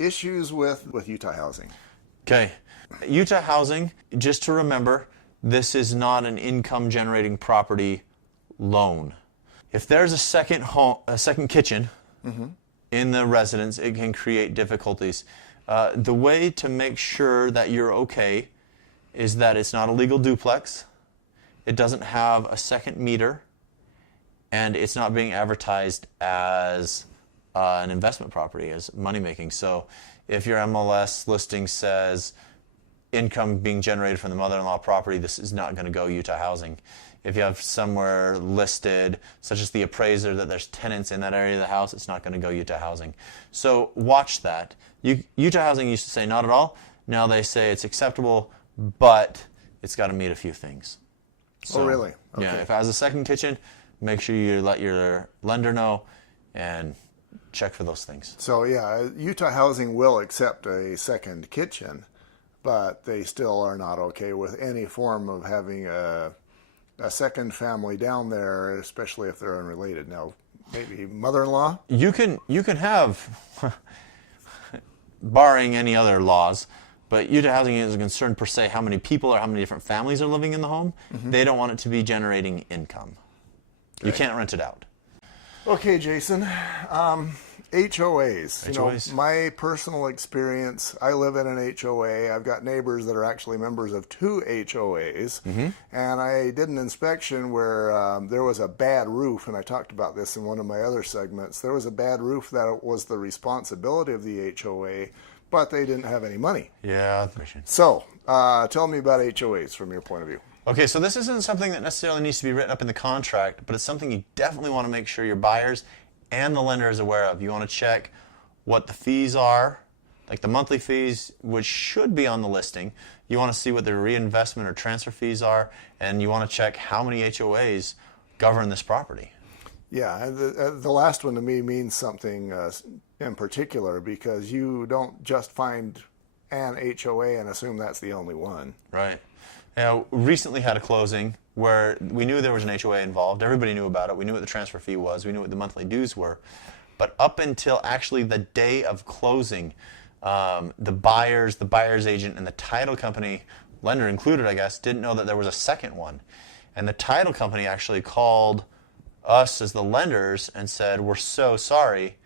issues with Utah housing. Okay. Utah housing, just to remember, this is not an income generating property loan. If there's a second kitchen in the residence, it can create difficulties. The way to make sure that you're okay is that it's not a legal duplex, it doesn't have a second meter, and it's not being advertised as an investment property, as money making. So if your MLS listing says income being generated from the mother-in-law property, this is not going to go Utah housing. If you have somewhere listed, such as the appraiser, that there's tenants in that area of the house, it's not going to go Utah housing. So watch that. Utah housing used to say not at all. Now they say it's acceptable, but it's got to meet a few things. So, oh, really? Okay. Yeah, if it has a second kitchen, make sure you let your lender know and check for those things. So yeah, Utah housing will accept a second kitchen, but they still are not okay with any form of having a second family down there, especially if they're unrelated. Now, maybe mother-in-law? You can have, barring any other laws, but Utah housing isn't concerned per se how many people or how many different families are living in the home. They don't want it to be generating income. Okay. You can't rent it out. Okay, Jason. HOAs. You know, HOAs. my personal experience, I live in an HOA. I've got neighbors that are actually members of 2 HOAs. And I did an inspection where there was a bad roof, and I talked about this in one of my other segments. There was a bad roof that was the responsibility of the HOA, but they didn't have any money. Yeah. So, tell me about HOAs from your point of view. Okay, so this isn't something that necessarily needs to be written up in the contract, but it's something you definitely want to make sure your buyers and the lender is aware of. You want to check what the fees are, like the monthly fees, which should be on the listing. You want to see what the reinvestment or transfer fees are, and you want to check how many HOAs govern this property. Yeah, and the last one to me means something in particular, because you don't just find an HOA and assume that's the only one. Right. Now, recently had a closing where we knew there was an HOA involved. Everybody knew about it. We knew what the transfer fee was. We knew what the monthly dues were. But up until actually the day of closing, the buyer's agent, and the title company, lender included, I guess, didn't know that there was a second one. And the title company actually called us as the lenders and said, "We're so sorry.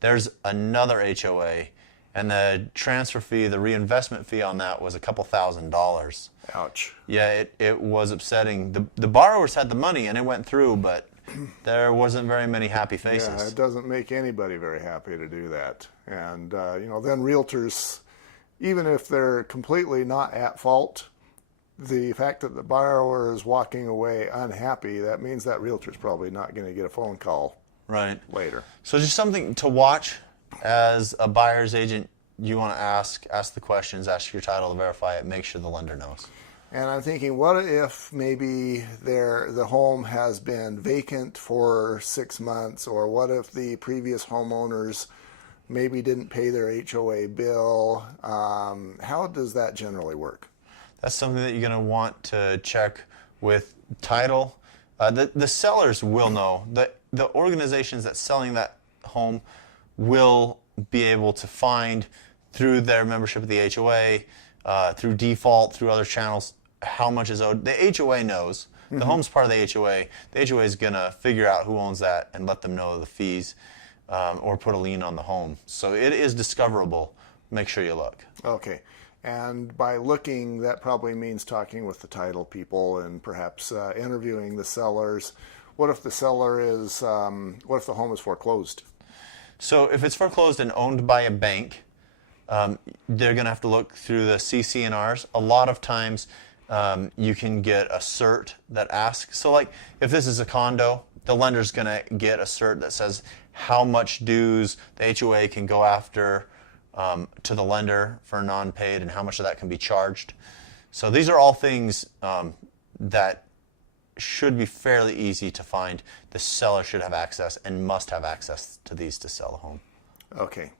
There's another HOA." And the transfer fee, the reinvestment fee on that was a couple $1,000s. Ouch. Yeah, it was upsetting. The borrowers had the money and it went through, but there wasn't very many happy faces. Yeah, it doesn't make anybody very happy to do that. And, you know, then realtors, even if they're completely not at fault, the fact that the borrower is walking away unhappy, that means that realtor's probably not going to get a phone call later. So just something to watch. As a buyer's agent, you want to ask the questions, ask your title to verify it, make sure the lender knows. And I'm thinking, what if maybe the home has been vacant for 6 months, or what if the previous homeowners maybe didn't pay their HOA bill? How does that generally work? That's something that you're going to want to check with title. The sellers will know. The organizations that's selling that home will be able to find through their membership of the HOA, through default, through other channels, how much is owed. The HOA knows. The home's part of the HOA. The HOA is going to figure out who owns that and let them know the fees, or put a lien on the home. So it is discoverable. Make sure you look. Okay. And by looking, that probably means talking with the title people and perhaps interviewing the sellers. What if the what if the home is foreclosed? So if it's foreclosed and owned by a bank, they're going to have to look through the CC&Rs. A lot of times you can get a cert that asks. So like if this is a condo, the lender's going to get a cert that says how much dues the HOA can go after to the lender for non-paid and how much of that can be charged. So these are all things that should be fairly easy to find. The seller should have access and must have access to these to sell a home. Okay.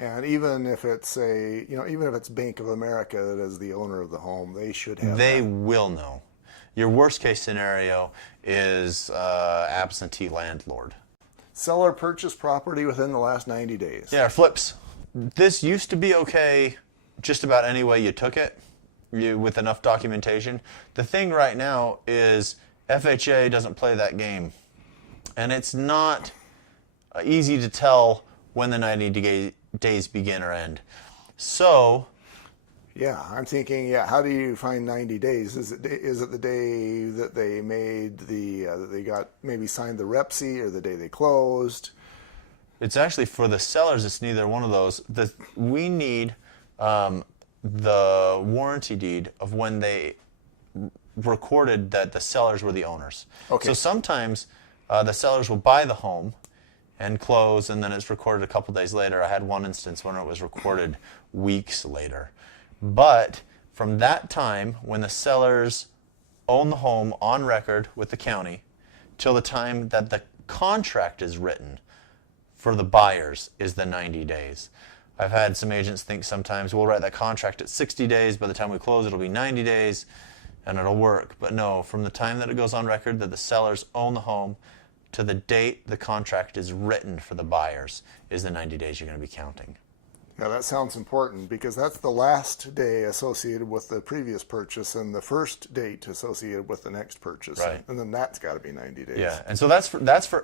And even if it's even if it's Bank of America that is the owner of the home, they should have They will know. Your worst case scenario is absentee landlord. Seller purchased property within the last 90 days. Yeah, flips. this used to be okay just about any way you took it, with enough documentation. The thing right now is FHA doesn't play that game. And it's not easy to tell when the 90 days begin or end. So, yeah, I'm thinking, yeah, how do you find 90 days? Is it the day that they made that they got maybe signed the REPSI, or the day they closed? it's actually for the sellers, it's neither one of those. We need the warranty deed of when they recorded that the sellers were the owners. Okay. So sometimes the sellers will buy the home and close, and then it's recorded a couple days later. I had one instance when it was recorded weeks later. But from that time, when the sellers own the home on record with the county, till the time that the contract is written for the buyers, is the 90 days. I've had some agents think sometimes we'll write that contract at 60 days, by the time we close it'll be 90 days, and it'll work. But no, from the time that it goes on record that the sellers own the home to the date the contract is written for the buyers is the 90 days you're going to be counting. Yeah, that sounds important, because that's the last day associated with the previous purchase and the first date associated with the next purchase. Right. And then that's got to be 90 days. Yeah, and so that's for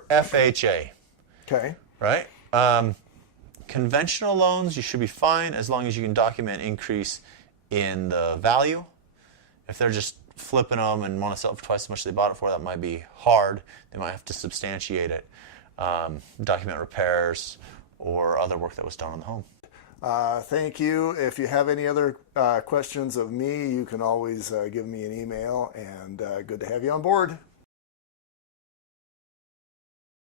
FHA, Okay. right? Conventional loans, you should be fine as long as you can document increase in the value. If they're just flipping them and want to sell it for twice as much as they bought it for, that might be hard. They might have to substantiate it, document repairs or other work that was done on the home. Thank you. If you have any other questions of me, you can always give me an email, and good to have you on board.